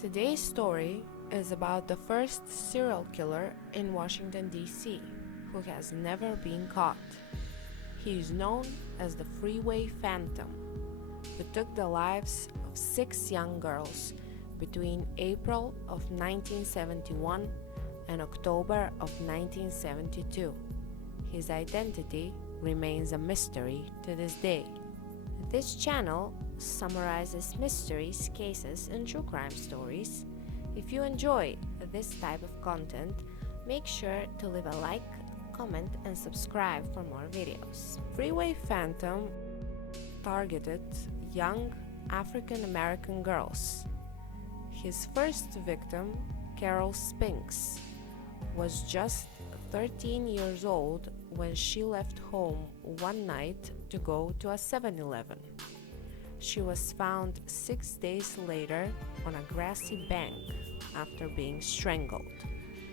Today's story is about the first serial killer in Washington, D.C., who has never been caught. He is known as the Freeway Phantom, who took the lives of 6 young girls between April of 1971 and October of 1972. His identity remains a mystery to this day. This channel summarizes mysteries, cases, and true crime stories. If you enjoy this type of content, make sure to leave a like, comment, and subscribe for more videos. Freeway Phantom targeted young African American girls. His first victim, Carol Spinks, was just 13 years old when she left home one night to go to a 7-Eleven. She was found 6 days later on a grassy bank after being strangled.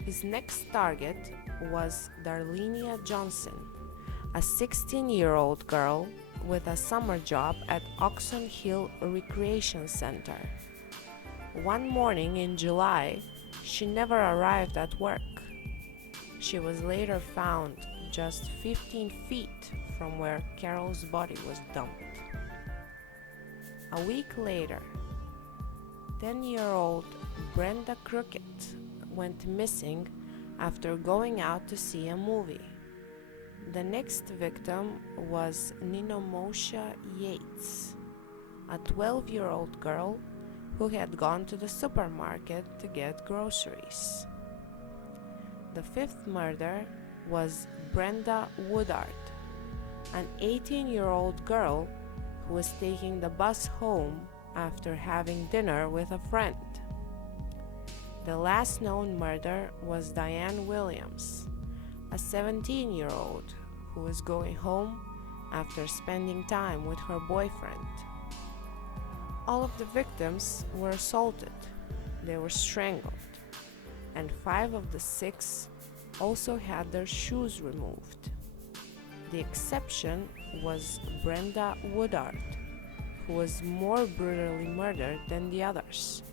His next target was Darlenia Johnson, a 16-year-old girl with a summer job at Oxon Hill Recreation Center. One morning in July, she never arrived at work. She was later found just 15 feet from where Carol's body was dumped. A week later, 10-year-old Brenda Crockett went missing after going out to see a movie. The next victim was Ninomosha Yates, a 12-year-old girl who had gone to the supermarket to get groceries. The fifth murder was Brenda Woodard, an 18-year-old girl who was taking the bus home after having dinner with a friend. The last known murder was Diane Williams, a 17-year-old who was going home after spending time with her boyfriend. All of the victims were assaulted, they were strangled, and 5 of the 6 also had their shoes removed. The exception was Brenda Woodard, who was more brutally murdered than the others,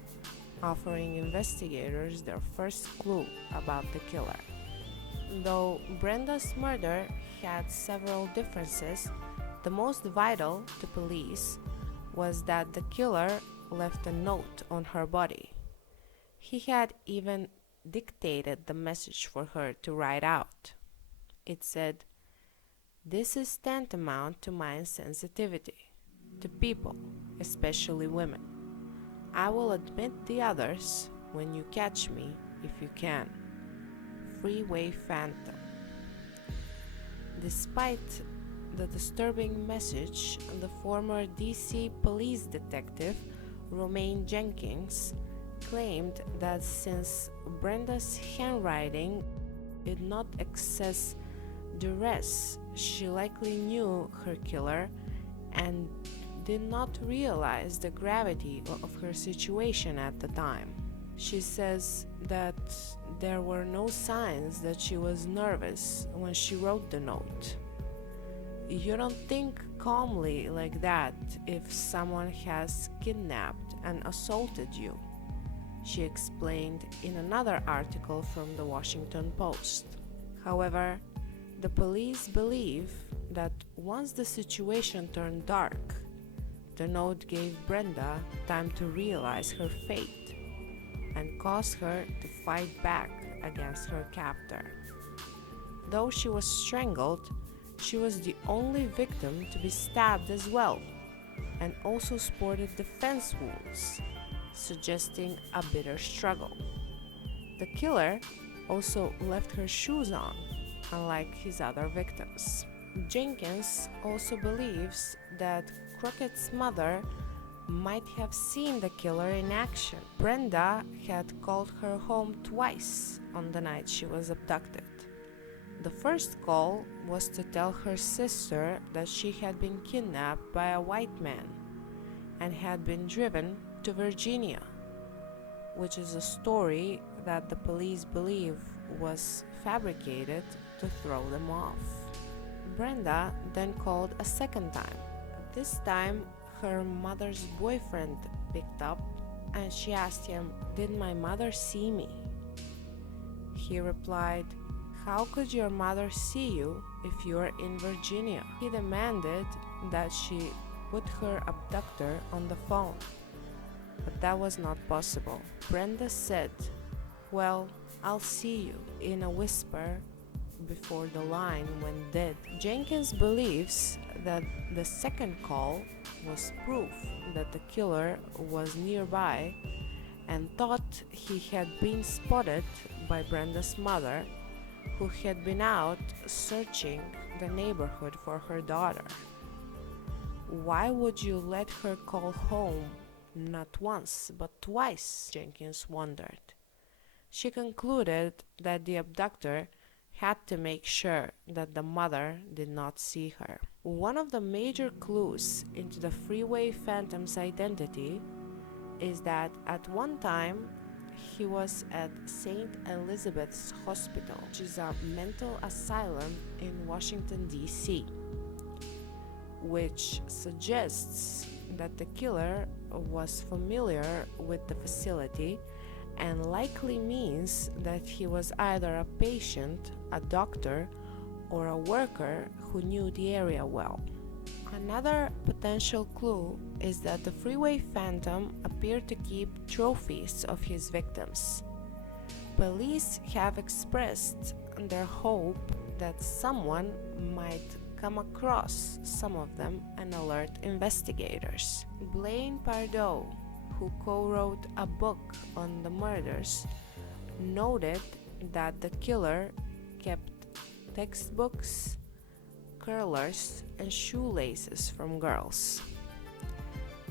offering investigators their first clue about the killer. Though Brenda's murder had several differences, the most vital to police was that the killer left a note on her body. He had even dictated the message for her to write out. It said, "This is tantamount to my insensitivity to people, especially women. I will admit the others when you catch me if you can. Freeway Phantom." Despite the disturbing message, the former DC police detective Romaine Jenkins claimed that since Brenda's handwriting did not excess duress, she likely knew her killer and did not realize the gravity of her situation at the time. She says that there were no signs that she was nervous when she wrote the note. You don't think calmly like that if someone has kidnapped and assaulted you, she explained in another article from the Washington Post. However, the police believe that once the situation turned dark, the note gave Brenda time to realize her fate and caused her to fight back against her captor. Though she was strangled, she was the only victim to be stabbed as well, and also sported defense wounds, suggesting a bitter struggle. The killer also left her shoes on, unlike his other victims. Jenkins also believes that Crockett's mother might have seen the killer in action. Brenda had called her home twice on the night she was abducted. The first call was to tell her sister that she had been kidnapped by a white man and had been driven to Virginia, which is a story that the police believe was fabricated to throw them off. Brenda then called a second time. This time, her mother's boyfriend picked up and she asked him, "Did my mother see me?" He replied, "How could your mother see you if you're in Virginia?" He demanded that she put her abductor on the phone, but that was not possible. Brenda said, "Well, I'll see you," in a whisper before the line went dead. Jenkins believes that the second call was proof that the killer was nearby and thought he had been spotted by Brenda's mother, who had been out searching the neighborhood for her daughter. Why would you let her call home not once but twice? Jenkins wondered. She concluded that the abductor had to make sure that the mother did not see her. One of the major clues into the Freeway Phantom's identity is that at one time he was at St. Elizabeth's Hospital, which is a mental asylum in Washington, D.C., which suggests that the killer was familiar with the facility and likely means that he was either a patient, a doctor, or a worker who knew the area well. Another potential clue is that the Freeway Phantom appeared to keep trophies of his victims. Police have expressed their hope that someone might come across some of them and alert investigators. Blaine Pardoe, who co-wrote a book on the murders, noted that the killer kept textbooks, curlers, and shoelaces from girls.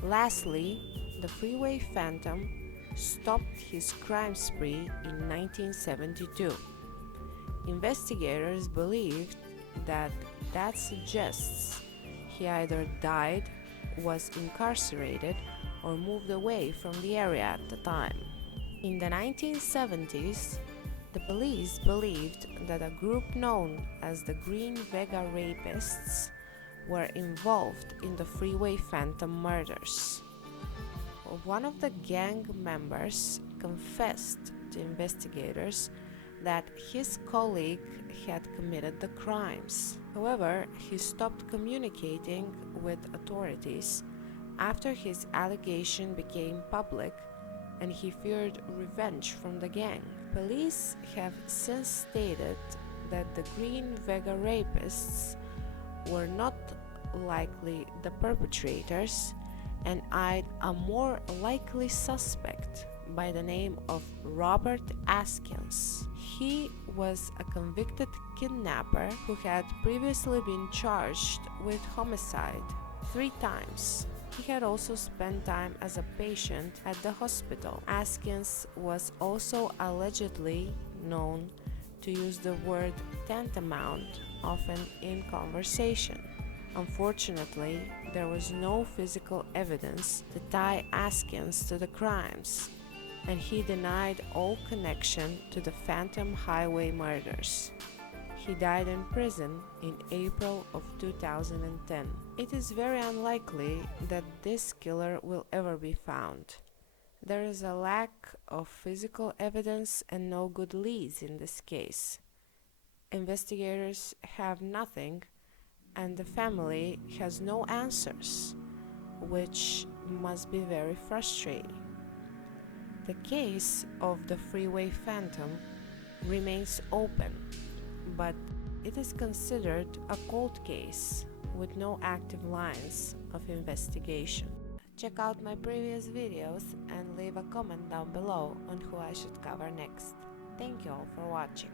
Lastly, the Freeway Phantom stopped his crime spree in 1972. Investigators believed that suggests he either died, was incarcerated, or moved away from the area at the time. In the 1970s, the police believed that a group known as the Green Vega Rapists were involved in the Freeway Phantom murders. One of the gang members confessed to investigators that his colleague had committed the crimes. However, he stopped communicating with authorities after his allegation became public and he feared revenge from the gang. Police have since stated that the Green Vega Rapists were not likely the perpetrators and eyed a more likely suspect by the name of Robert Askins. He was a convicted kidnapper who had previously been charged with homicide 3 times. He had also spent time as a patient at the hospital. Askins was also allegedly known to use the word tantamount often in conversation. Unfortunately, there was no physical evidence to tie Askins to the crimes, and he denied all connection to the Phantom Highway murders. He died in prison in April of 2010. It is very unlikely that this killer will ever be found. There is a lack of physical evidence and no good leads in this case. Investigators have nothing, and the family has no answers, which must be very frustrating. The case of the Freeway Phantom remains open, but it is considered a cold case with no active lines of investigation. Check out my previous videos and leave a comment down below on who I should cover next. Thank you all for watching.